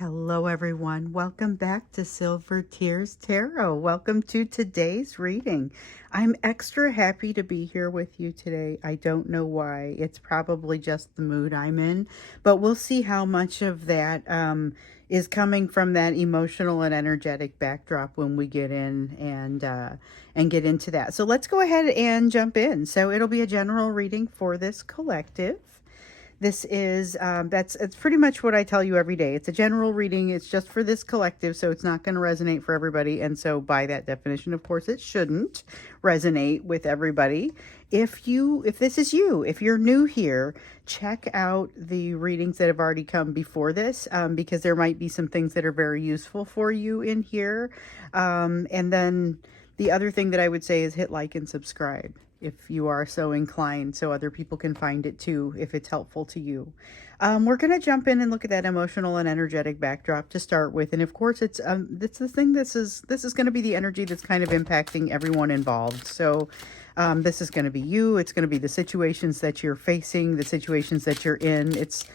Hello, everyone. Welcome back to Silver Tears Tarot. Welcome to today's reading. I'm extra happy to be here with you today. I don't know why. It's probably just the mood I'm in, but we'll see how much of that is coming from that emotional and energetic backdrop when we get in and get into that. So let's go ahead and jump in. So it'll be a general reading for this collective. This is, it's pretty much what I tell you every day. It's a general reading. It's just for this collective, so it's not going to resonate for everybody. And so by that definition, of course, it shouldn't resonate with everybody. If this is you, if you're new here, check out the readings that have already come before this, because there might be some things that are very useful for you in here. And then the other thing that I would say is hit like and subscribe if you are so inclined, so other people can find it too, if it's helpful to you. We're going to jump in and look at that emotional and energetic backdrop to start with. And of course, it's the thing, this is going to be the energy that's kind of impacting everyone involved. So this is going to be you. It's going to be the situations that you're facing, the situations that you're in. It's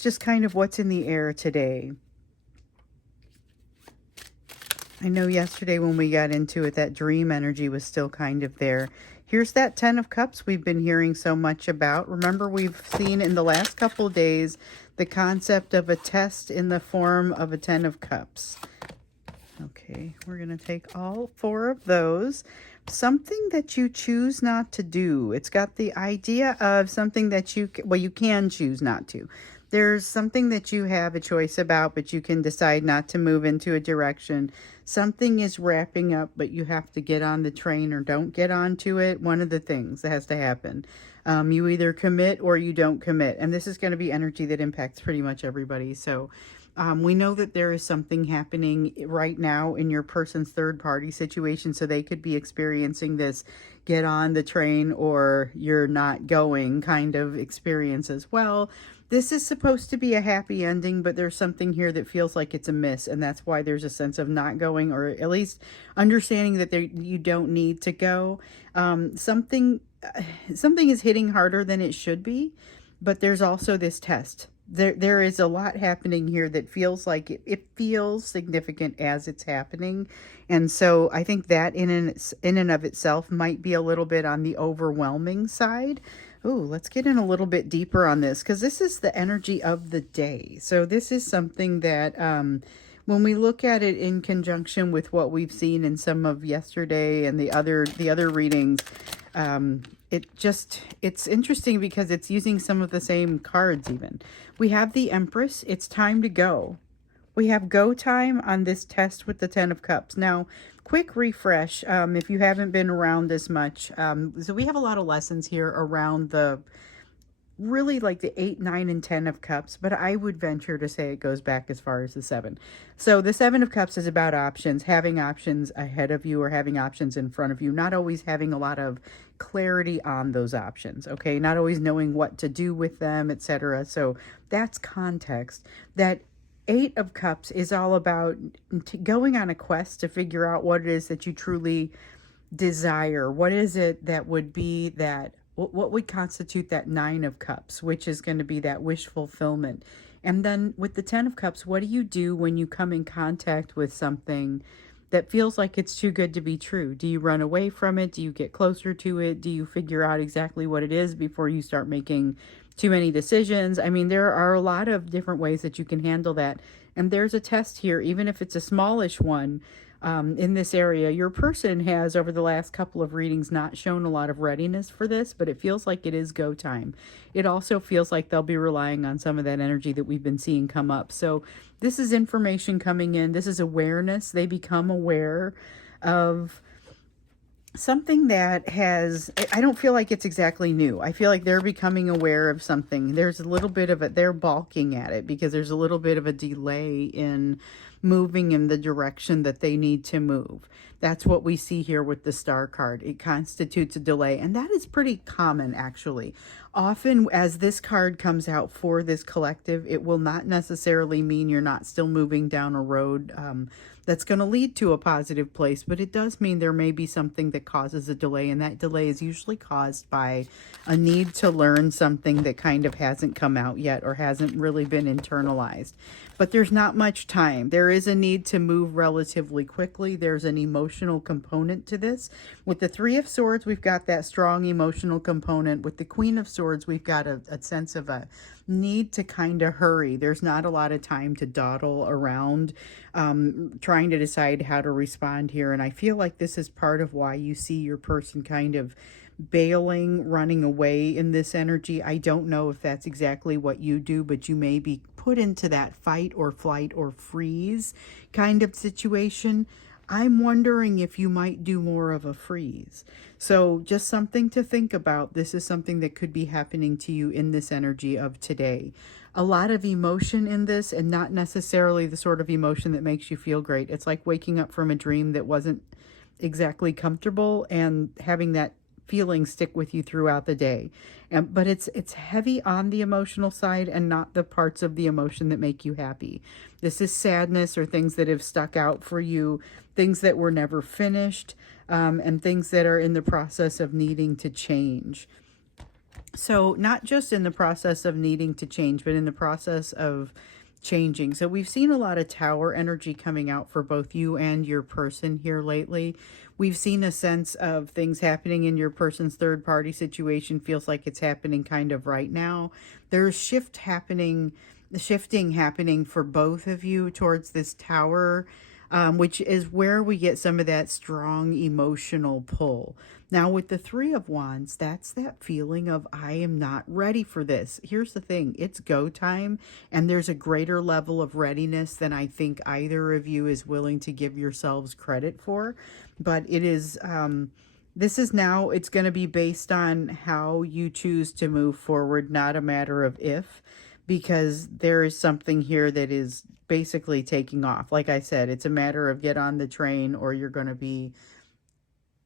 just kind of what's in the air today. I know yesterday when we got into it, that dream energy was still kind of there. Here's that 10 of Cups we've been hearing so much about. Remember, we've seen in the last couple of days the concept of a test in the form of a 10 of Cups. Okay, we're going to take all 4 of those. Something that you choose not to do. It's got the idea of something that you can choose not to. There's something that you have a choice about, but you can decide not to move into a direction. Something is wrapping up, but you have to get on the train or don't get onto it. One of the things that has to happen. You either commit or you don't commit. And this is going to be energy that impacts pretty much everybody. So we know that there is something happening right now in your person's third party situation. So they could be experiencing this get on the train or you're not going kind of experience as well. This is supposed to be a happy ending, but there's something here that feels like it's a miss, and that's why there's a sense of not going, or at least understanding that you don't need to go. Something is hitting harder than it should be, but there's also this test. There is a lot happening here that feels like it feels significant as it's happening. And so I think that in and of itself might be a little bit on the overwhelming side. Oh, let's get in a little bit deeper on this, because this is the energy of the day. So this is something that when we look at it in conjunction with what we've seen in some of yesterday and the other readings, it's interesting because it's using some of the same cards even. We have the Empress. It's time to go. We have go time on this test with the 10 of Cups. Now, quick refresh, if you haven't been around this much. So we have a lot of lessons here around really like the 8, 9, and 10 of Cups, but I would venture to say it goes back as far as the 7. So the 7 of Cups is about options, having options ahead of you or having options in front of you, not always having a lot of clarity on those options, okay? Not always knowing what to do with them, etc. So that's context. That 8 of Cups is all about going on a quest to figure out what it is that you truly desire. What is it that would be that, what would constitute that 9 of Cups, which is going to be that wish fulfillment. And then with the 10 of Cups, what do you do when you come in contact with something that feels like it's too good to be true? Do you run away from it? Do you get closer to it? Do you figure out exactly what it is before you start making too many decisions? I mean, there are a lot of different ways that you can handle that. And there's a test here, even if it's a smallish one, in this area. Your person has, over the last couple of readings, not shown a lot of readiness for this, but it feels like it is go time. It also feels like they'll be relying on some of that energy that we've been seeing come up. So this is information coming in. This is awareness. They become aware of something that I don't feel like it's exactly new. I feel like they're becoming aware of something. There's a little bit of it. They're balking at it because there's a little bit of a delay in moving in the direction that they need to move. That's what we see here with the Star card. It constitutes a delay, and that is pretty common, actually. Often, as this card comes out for this collective, it will not necessarily mean you're not still moving down a road that's going to lead to a positive place, but it does mean there may be something that causes a delay, and that delay is usually caused by a need to learn something that kind of hasn't come out yet or hasn't really been internalized. But there's not much time. There is a need to move relatively quickly. There's an emotional component to this. With the Three of Swords, we've got that strong emotional component. With the Queen of Swords, we've got a sense of a need to kind of hurry. There's not a lot of time to dawdle around trying to decide how to respond here. And I feel like this is part of why you see your person kind of bailing, running away in this energy. I don't know if that's exactly what you do, but you may be put into that fight or flight or freeze kind of situation. I'm wondering if you might do more of a freeze. So just something to think about. This is something that could be happening to you in this energy of today. A lot of emotion in this, and not necessarily the sort of emotion that makes you feel great. It's like waking up from a dream that wasn't exactly comfortable and having that feeling stick with you throughout the day. But it's heavy on the emotional side and not the parts of the emotion that make you happy. This is sadness or things that have stuck out for you, things that were never finished, and things that are in the process of needing to change. So not just in the process of needing to change, but in the process of changing. So we've seen a lot of Tower energy coming out for both you and your person here lately. We've seen a sense of things happening in your person's third party situation. Feels like it's happening kind of right now. There's shifting happening for both of you towards this Tower, which is where we get some of that strong emotional pull. Now with the Three of Wands, that's that feeling of, I am not ready for this. Here's the thing, it's go time, and there's a greater level of readiness than I think either of you is willing to give yourselves credit for. But it is, this is now, it's going to be based on how you choose to move forward, not a matter of if, because there is something here that is basically taking off. Like I said, it's a matter of get on the train or you're going to be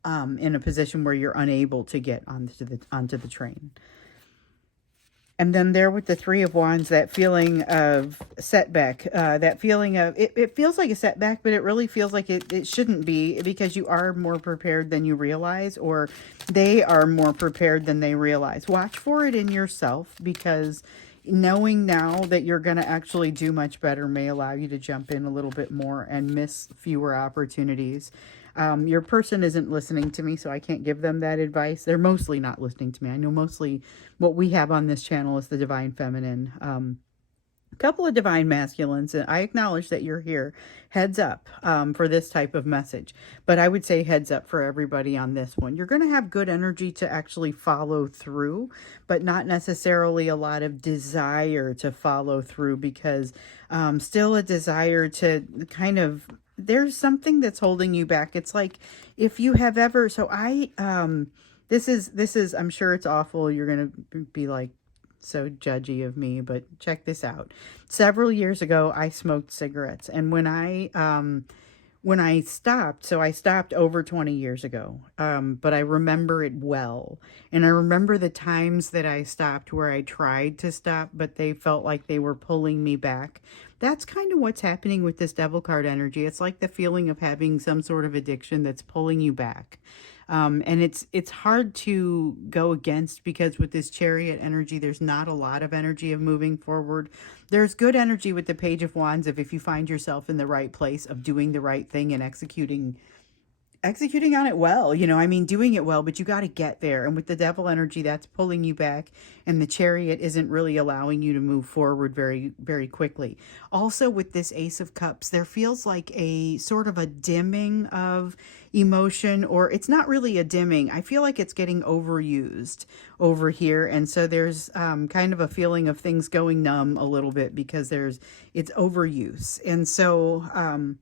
in a position where you're unable to get onto the train. And then there with the Three of Wands, that feeling of setback, that feeling of, it feels like a setback, but it really feels like it shouldn't be, because you are more prepared than you realize, or they are more prepared than they realize. Watch for it in yourself, because knowing now that you're going to actually do much better may allow you to jump in a little bit more and miss fewer opportunities. Your person isn't listening to me, so I can't give them that advice. They're mostly not listening to me. I know mostly what we have on this channel is the Divine Feminine. A couple of Divine Masculines, and I acknowledge that you're here. Heads up for this type of message. But I would say heads up for everybody on this one. You're going to have good energy to actually follow through, but not necessarily a lot of desire to follow through, because still a desire to kind of, there's something that's holding you back. It's like if you have ever, so this is, I'm sure it's awful. You're going to be like, so judgy of me, but check this out. Several years ago, I smoked cigarettes, and when I stopped, so I stopped over 20 years ago, but I remember it well, and I remember the times that I stopped where I tried to stop, but they felt like they were pulling me back. That's kind of what's happening with this Devil card energy. It's like the feeling of having some sort of addiction that's pulling you back. And it's hard to go against, because with this Chariot energy, there's not a lot of energy of moving forward. There's good energy with the Page of Wands of, if you find yourself in the right place, of doing the right thing and executing on it well, you know, I mean, doing it well, but you got to get there. And with the Devil energy, that's pulling you back, and the Chariot isn't really allowing you to move forward very, very quickly. Also with this Ace of Cups, there feels like a sort of a dimming of emotion, or it's not really a dimming. I feel like it's getting overused over here. And so there's kind of a feeling of things going numb a little bit, because it's overuse. And so,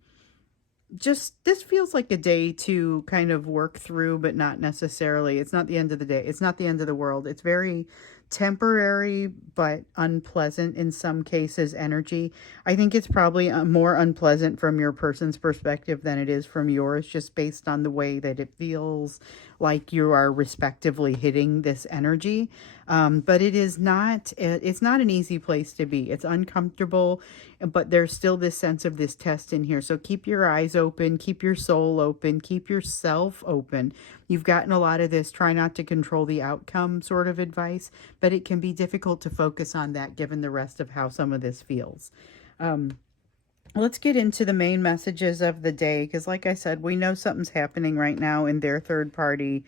just, this feels like a day to kind of work through, but not necessarily, it's not the end of the day. It's not the end of the world. It's very temporary, but unpleasant in some cases energy. I think it's probably more unpleasant from your person's perspective than it is from yours, just based on the way that it feels, like you are respectively hitting this energy. But it's not an easy place to be. It's uncomfortable, but there's still this sense of this test in here. So keep your eyes open, keep your soul open, keep yourself open. You've gotten a lot of this try not to control the outcome sort of advice, but it can be difficult to focus on that given the rest of how some of this feels. Let's get into the main messages of the day, because like I said, we know something's happening right now in their third party.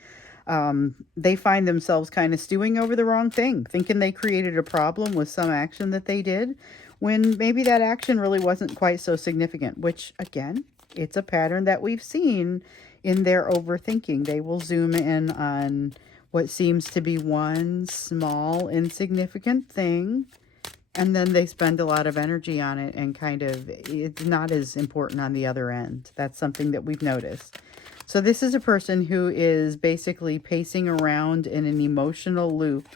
They find themselves kind of stewing over the wrong thing, thinking they created a problem with some action that they did, when maybe that action really wasn't quite so significant, which again, it's a pattern that we've seen in their overthinking. They will zoom in on what seems to be one small, insignificant thing, and then they spend a lot of energy on it, and kind of it's not as important on the other end. That's something that we've noticed. So this is a person who is basically pacing around in an emotional loop,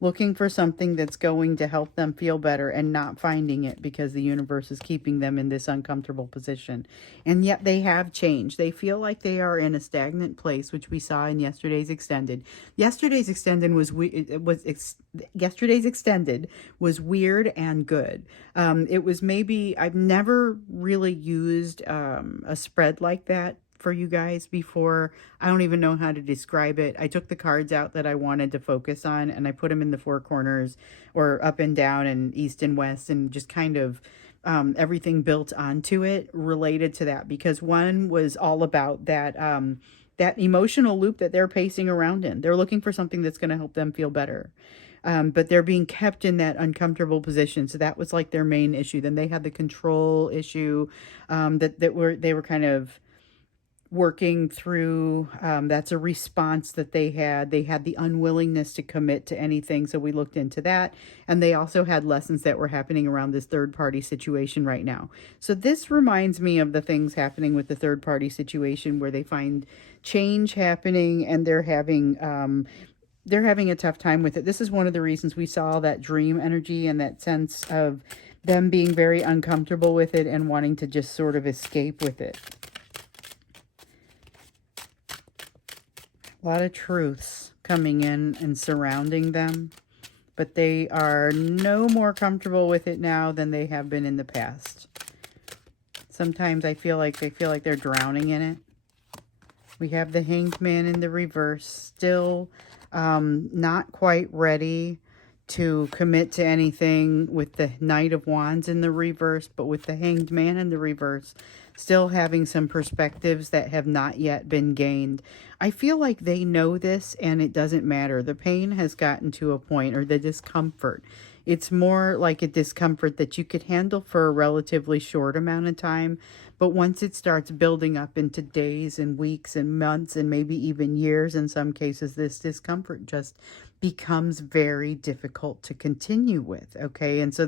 looking for something that's going to help them feel better and not finding it because the universe is keeping them in this uncomfortable position. And yet they have changed. They feel like they are in a stagnant place, which we saw in yesterday's extended. Yesterday's extended was weird and good. It was maybe, I've never really used a spread like that for you guys before. I don't even know how to describe it. I took the cards out that I wanted to focus on, and I put them in the four corners, or up and down and east and west, and just kind of everything built onto it related to that, because one was all about that that emotional loop that they're pacing around in. They're looking for something that's going to help them feel better. But they're being kept in that uncomfortable position. So that was like their main issue. Then they had the control issue that they were kind of working through. That's a response that they had. They had the unwillingness to commit to anything, so we looked into that. And they also had lessons that were happening around this third party situation right now. So this reminds me of the things happening with the third party situation, where they find change happening and they're having a tough time with it. This is one of the reasons we saw that dream energy and that sense of them being very uncomfortable with it and wanting to just sort of escape with it. A lot of truths coming in and surrounding them, but they are no more comfortable with it now than they have been in the past. Sometimes I feel like they're drowning in it. We have the Hanged Man in the reverse, still not quite ready to commit to anything, with the Knight of Wands in the reverse, but with the Hanged Man in the reverse, still having some perspectives that have not yet been gained. I feel like they know this and it doesn't matter. The pain has gotten to a point, or the discomfort. It's more like a discomfort that you could handle for a relatively short amount of time. But once it starts building up into days and weeks and months and maybe even years in some cases, this discomfort just becomes very difficult to continue with. Okay. And so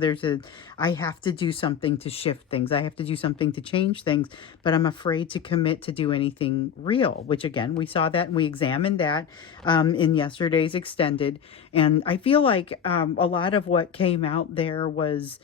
I have to do something to shift things. I have to do something to change things, but I'm afraid to commit to do anything real, which again, we saw that and we examined that in yesterday's extended. And I feel like a lot of what came out there was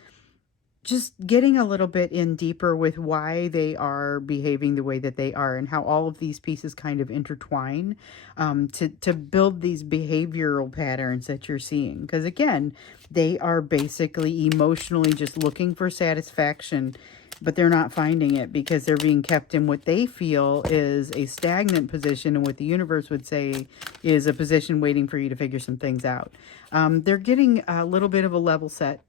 just getting a little bit in deeper with why they are behaving the way that they are, and how all of these pieces kind of intertwine to build these behavioral patterns that you're seeing. Because again, they are basically emotionally just looking for satisfaction, but they're not finding it because they're being kept in what they feel is a stagnant position, and what the universe would say is a position waiting for you to figure some things out. They're getting a little bit of a level set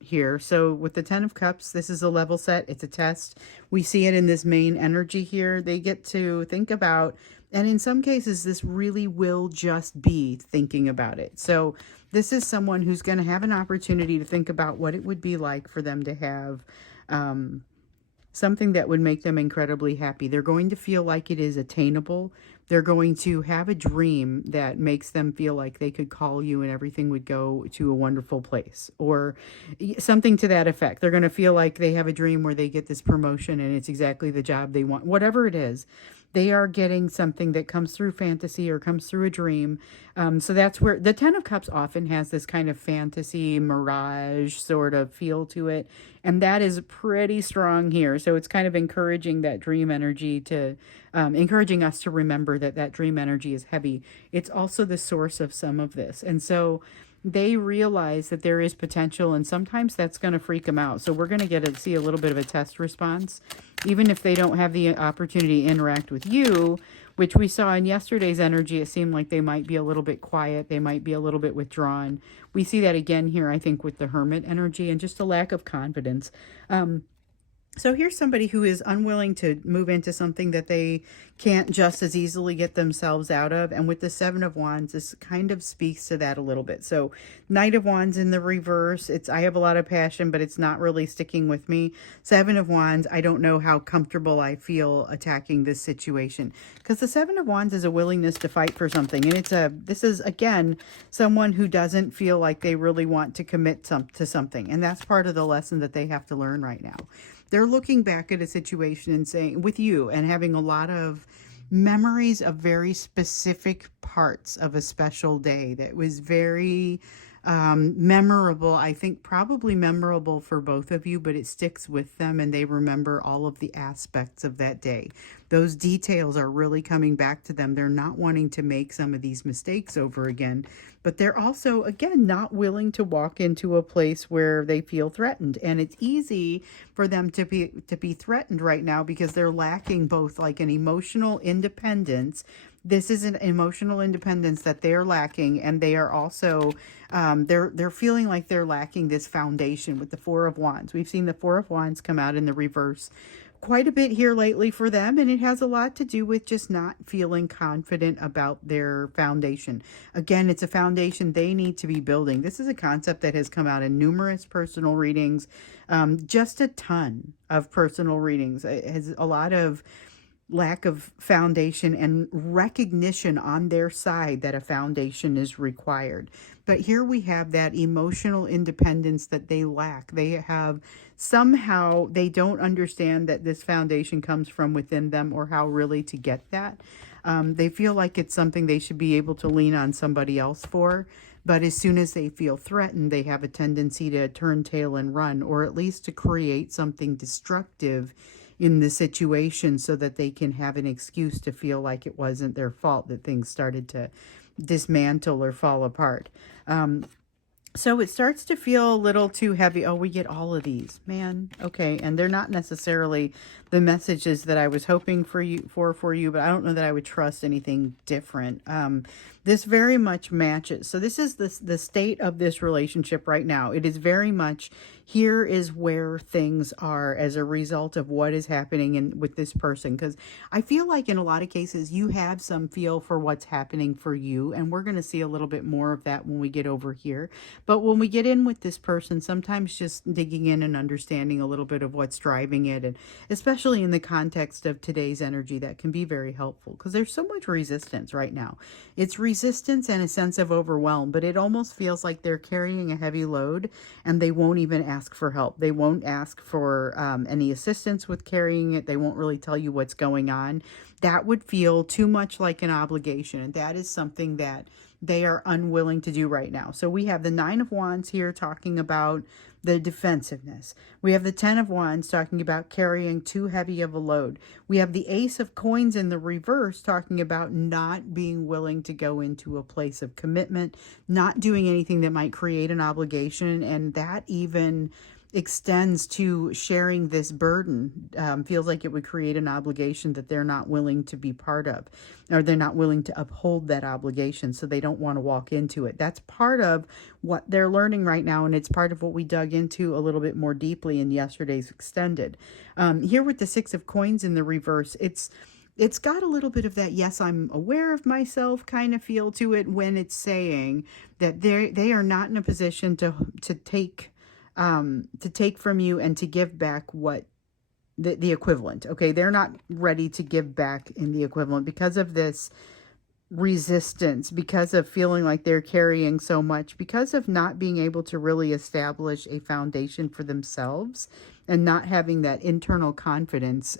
here. So with the Ten of Cups, this is a level set. It's a test. We see it in this main energy here. They get to think about, and in some cases, this really will just be thinking about it. So this is someone who's going to have an opportunity to think about what it would be like for them to have something that would make them incredibly happy. They're going to feel like it is attainable. They're going to have a dream that makes them feel like they could call you and everything would go to a wonderful place, or something to that effect. They're going to feel like they have a dream where they get this promotion and it's exactly the job they want, whatever it is. They are getting something that comes through fantasy or comes through a dream. So that's where the Ten of Cups often has this kind of fantasy mirage sort of feel to it. And that is pretty strong here. So it's kind of encouraging that dream energy to, encouraging us to remember that that dream energy is heavy. It's also the source of some of this. And so they realize that there is potential, and sometimes that's going to freak them out. So we're going to get to see a little bit of a test response, even if they don't have the opportunity to interact with you, which we saw in yesterday's energy. It seemed like they might be a little bit quiet. They might be a little bit withdrawn. We see that again here, I think, with the Hermit energy and just a lack of confidence. So here's somebody who is unwilling to move into something that they can't just as easily get themselves out of. And with the Seven of Wands, this kind of speaks to that a little bit. So Knight of Wands in the reverse, it's I have a lot of passion, but it's not really sticking with me. Seven of Wands, I don't know how comfortable I feel attacking this situation. Because the Seven of Wands is a willingness to fight for something. And this is, again, someone who doesn't feel like they really want to commit to something. And that's part of the lesson that they have to learn right now. They're looking back at a situation and saying, with you, and having a lot of memories of very specific parts of a special day that was very memorable. I think probably memorable for both of you, but it sticks with them and they remember all of the aspects of that day. Those details are really coming back to them. They're not wanting to make some of these mistakes over again, but they're also, again, not willing to walk into a place where they feel threatened. And it's easy for them to be threatened right now because they're lacking both like an emotional independence. This is an emotional independence that they're lacking, and they are also they're feeling like they're lacking this foundation with the Four of Wands. We've seen the Four of Wands come out in the reverse quite a bit here lately for them, and it has a lot to do with just not feeling confident about their foundation. Again, it's a foundation they need to be building. This is a concept that has come out in numerous personal readings, just a ton of personal readings. It has a lot of lack of foundation and recognition on their side that a foundation is required. But here we have that emotional independence that they lack. They have somehow, they don't understand that this foundation comes from within them or how really to get that. They feel like it's something they should be able to lean on somebody else for. But as soon as they feel threatened, they have a tendency to turn tail and run, or at least to create something destructive in the situation so that they can have an excuse to feel like it wasn't their fault that things started to dismantle or fall apart. So it starts to feel a little too heavy. Oh, we get all of these, man. Okay, and they're not necessarily the messages that I was hoping for you, but I don't know that I would trust anything different. This very much matches. So this is the state of this relationship right now. It is very much, here is where things are as a result of what is happening with this person. Because I feel like in a lot of cases, you have some feel for what's happening for you. And we're going to see a little bit more of that when we get over here. But when we get in with this person, sometimes just digging in and understanding a little bit of what's driving it, and especially in the context of today's energy, that can be very helpful because there's so much resistance right now. It's resistance and a sense of overwhelm, but it almost feels like they're carrying a heavy load and they won't even ask for help. They won't ask for any assistance with carrying it. They won't really tell you what's going on. That would feel too much like an obligation, and that is something that they are unwilling to do right now. So we have the Nine of Wands here talking about the defensiveness. We have the Ten of Wands talking about carrying too heavy of a load. We have the Ace of Coins in the reverse talking about not being willing to go into a place of commitment, not doing anything that might create an obligation, and that even extends to sharing this burden. Feels like it would create an obligation that they're not willing to be part of, or they're not willing to uphold that obligation, so they don't want to walk into it. That's part of what they're learning right now, and it's part of what we dug into a little bit more deeply in yesterday's extended. Here with the Six of Coins in the reverse, it's got a little bit of that, yes, I'm aware of myself kind of feel to it, when it's saying that they are not in a position to take from you and to give back what the equivalent. Okay, they're not ready to give back in the equivalent because of this resistance, because of feeling like they're carrying so much, because of not being able to really establish a foundation for themselves and not having that internal confidence.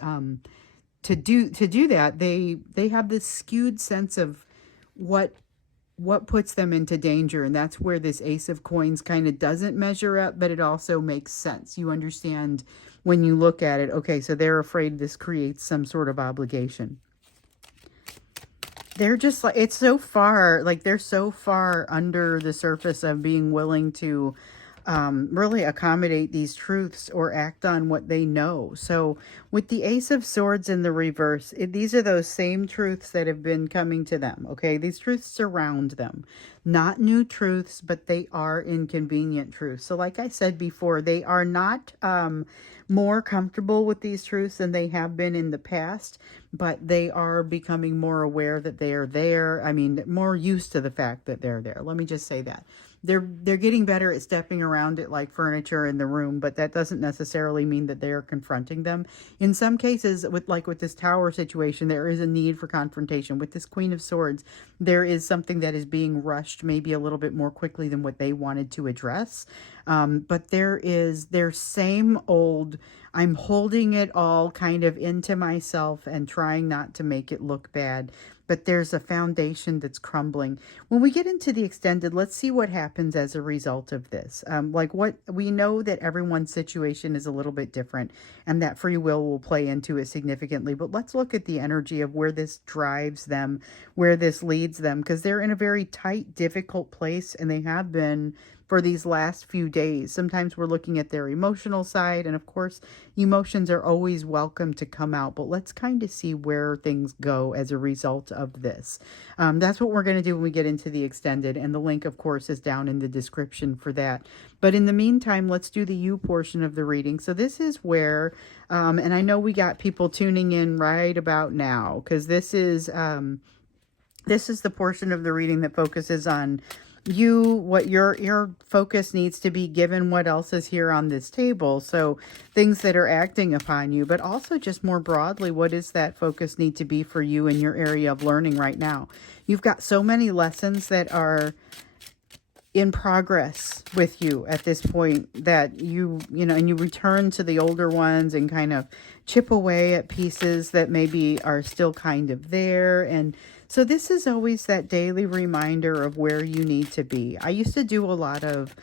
to do that, they have this skewed sense of what puts them into danger, and that's where this Ace of Coins kind of doesn't measure up, but it also makes sense. You understand when you look at it, okay, so they're afraid this creates some sort of obligation. They're just like, it's so far, like they're so far under the surface of being willing to really accommodate these truths or act on what they know. So with the Ace of Swords in the reverse, these are those same truths that have been coming to them, okay? These truths surround them. Not new truths, but they are inconvenient truths. So like I said before, they are not more comfortable with these truths than they have been in the past, but they are becoming more aware that they are there. I mean, more used to the fact that they're there. Let me just say that. They're getting better at stepping around it like furniture in the room, but that doesn't necessarily mean that they are confronting them. In some cases, with this Tower situation, there is a need for confrontation. With this Queen of Swords, there is something that is being rushed maybe a little bit more quickly than what they wanted to address. But there is their same old, I'm holding it all kind of into myself and trying not to make it look bad. But there's a foundation that's crumbling. When we get into the extended, let's see what happens as a result of this. What we know that everyone's situation is a little bit different, and that free will play into it significantly. But let's look at the energy of where this drives them, where this leads them, because they're in a very tight, difficult place, and they have been for these last few days. Sometimes we're looking at their emotional side, and of course, emotions are always welcome to come out, but let's kind of see where things go as a result of this. That's what we're going to do when we get into the extended, and the link, of course, is down in the description for that. But in the meantime, let's do the you portion of the reading. So this is where, and I know we got people tuning in right about now, because this is the portion of the reading that focuses on you, what your focus needs to be given what else is here on this table. So things that are acting upon you, but also just more broadly, what does that focus need to be for you in your area of learning right now? You've got so many lessons that are in progress with you at this point that you know, and you return to the older ones and kind of chip away at pieces that maybe are still kind of there. And so this is always that daily reminder of where you need to be. I used to do a lot of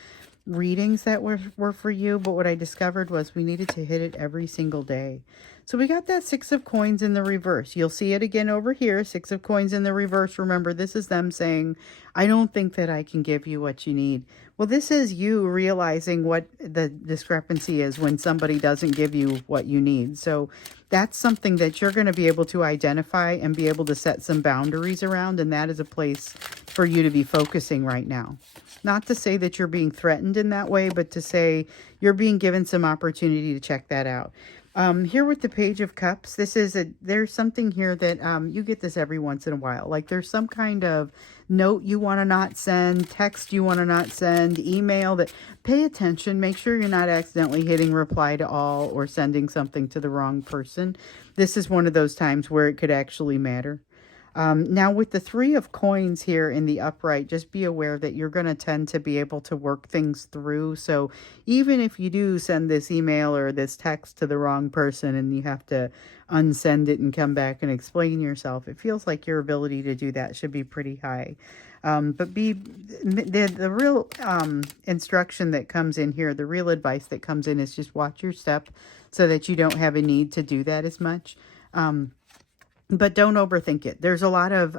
readings that were for you, but what I discovered was we needed to hit it every single day. So we got that Six of Coins in the reverse. You'll see it again over here, Six of Coins in the reverse. Remember, this is them saying, I don't think that I can give you what you need. Well, this is you realizing what the discrepancy is when somebody doesn't give you what you need. So that's something that you're going to be able to identify and be able to set some boundaries around, and that is a place for you to be focusing right now. Not to say that you're being threatened in that way, but to say you're being given some opportunity to check that out. Here with the Page of Cups, there's something here that you get this every once in a while. Like there's some kind of note you want to not send, text you want to not send, email that, pay attention. Make sure you're not accidentally hitting reply to all or sending something to the wrong person. This is one of those times where it could actually matter. Now with the Three of Coins here in the upright, just be aware that you're going to tend to be able to work things through. So even if you do send this email or this text to the wrong person and you have to unsend it and come back and explain yourself, it feels like your ability to do that should be pretty high. But the real instruction that comes in here, the real advice that comes in is just watch your step so that you don't have a need to do that as much. But don't overthink it. There's a lot of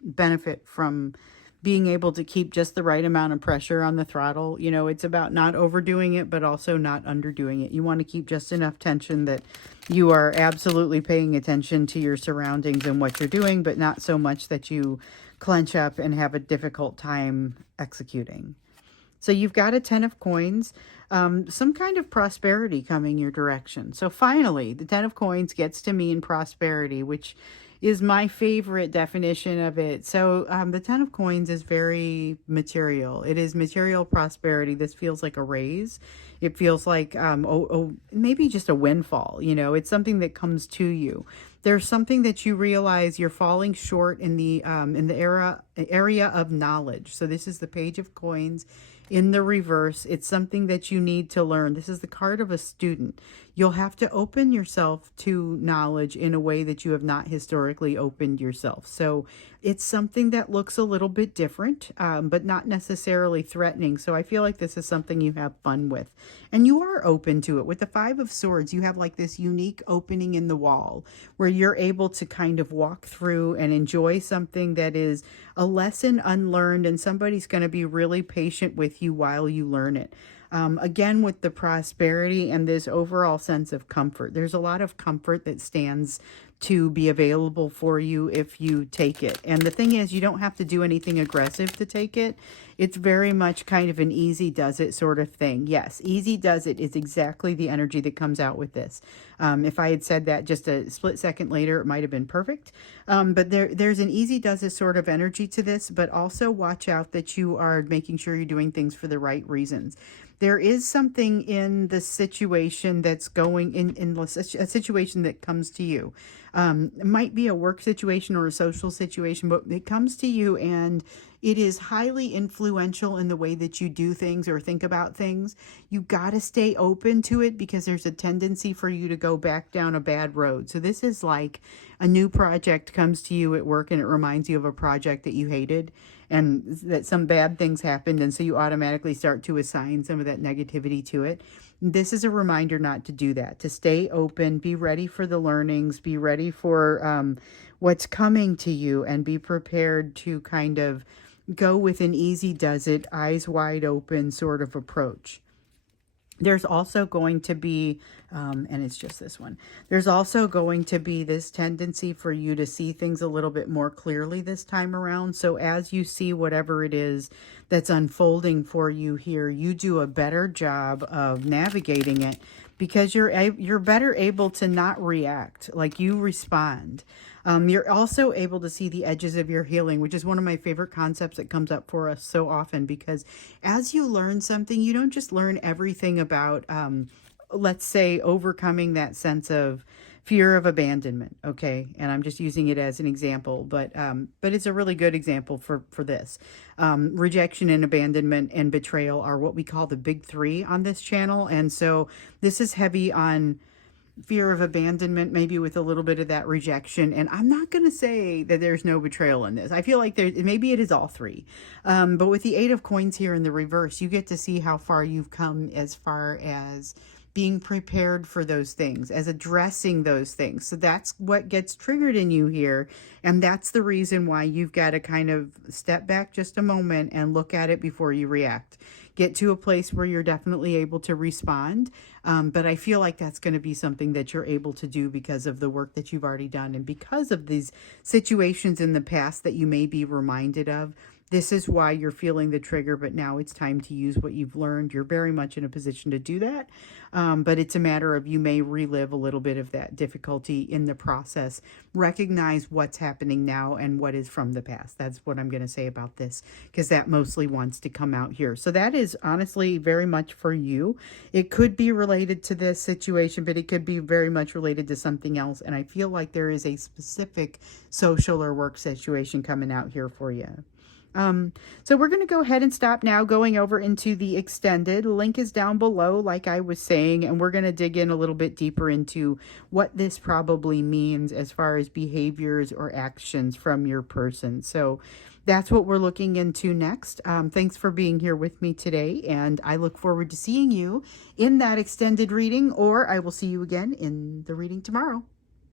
benefit from being able to keep just the right amount of pressure on the throttle. You know, it's about not overdoing it, but also not underdoing it. You want to keep just enough tension that you are absolutely paying attention to your surroundings and what you're doing, but not so much that you clench up and have a difficult time executing. So you've got a Ten of Coins, some kind of prosperity coming your direction. So finally, the Ten of Coins gets to me in prosperity, which is my favorite definition of it. So the Ten of Coins is very material. It is material prosperity. This feels like a raise. It feels like maybe just a windfall. You know, it's something that comes to you. There's something that you realize you're falling short in the area of knowledge. So this is the Page of Coins in the reverse. It's something that you need to learn. This is the card of a student. You'll have to open yourself to knowledge in a way that you have not historically opened yourself. So it's something that looks a little bit different, but not necessarily threatening. So I feel like this is something you have fun with. And you are open to it. With the Five of Swords, you have like this unique opening in the wall where you're able to kind of walk through and enjoy something that is a lesson unlearned, and somebody's going to be really patient with you while you learn it. Again, with the prosperity and this overall sense of comfort, there's a lot of comfort that stands to be available for you if you take it. And the thing is, you don't have to do anything aggressive to take it. It's very much kind of an easy does it sort of thing. Yes, easy does it is exactly the energy that comes out with this. If I had said that just a split second later, it might have been perfect. But there's an easy does it sort of energy to this, but also watch out that you are making sure you're doing things for the right reasons. There is something in the situation that's going in a situation that comes to you. It might be a work situation or a social situation, but it comes to you and it is highly influential in the way that you do things or think about things. You got to stay open to it because there's a tendency for you to go back down a bad road. So this is like a new project comes to you at work and it reminds you of a project that you hated and that some bad things happened, and so you automatically start to assign some of that negativity to it. This is a reminder not to do that, to stay open, be ready for the learnings, be ready for what's coming to you, and be prepared to kind of go with an easy does it, eyes wide open sort of approach. There's also going to be, and it's just this one, there's also going to be this tendency for you to see things a little bit more clearly this time around. So as you see whatever it is that's unfolding for you here, you do a better job of navigating it because you're better able to not react, like you respond. You're also able to see the edges of your healing, which is one of my favorite concepts that comes up for us so often, because as you learn something, you don't just learn everything about, let's say, overcoming that sense of fear of abandonment, okay? And I'm just using it as an example, but it's a really good example for this. Rejection and abandonment and betrayal are what we call the big three on this channel, and so this is heavy on fear of abandonment, maybe with a little bit of that rejection. And I'm not going to say that there's no betrayal in this. I feel like maybe it is all three. But with the Eight of Coins here in the reverse, you get to see how far you've come as far as being prepared for those things, as addressing those things. So that's what gets triggered in you here. And that's the reason why you've got to kind of step back just a moment and look at it before you react. Get to a place where you're definitely able to respond. But I feel like that's going to be something that you're able to do because of the work that you've already done and because of these situations in the past that you may be reminded of. This is why you're feeling the trigger, but now it's time to use what you've learned. You're very much in a position to do that, but it's a matter of you may relive a little bit of that difficulty in the process. Recognize what's happening now and what is from the past. That's what I'm going to say about this, because that mostly wants to come out here. So that is honestly very much for you. It could be related to this situation, but it could be very much related to something else. And I feel like there is a specific social or work situation coming out here for you. So we're going to go ahead and stop now going over into the extended. Link is down below, like I was saying, and we're going to dig in a little bit deeper into what this probably means as far as behaviors or actions from your person. So that's what we're looking into next. Thanks for being here with me today, and I look forward to seeing you in that extended reading, or I will see you again in the reading tomorrow.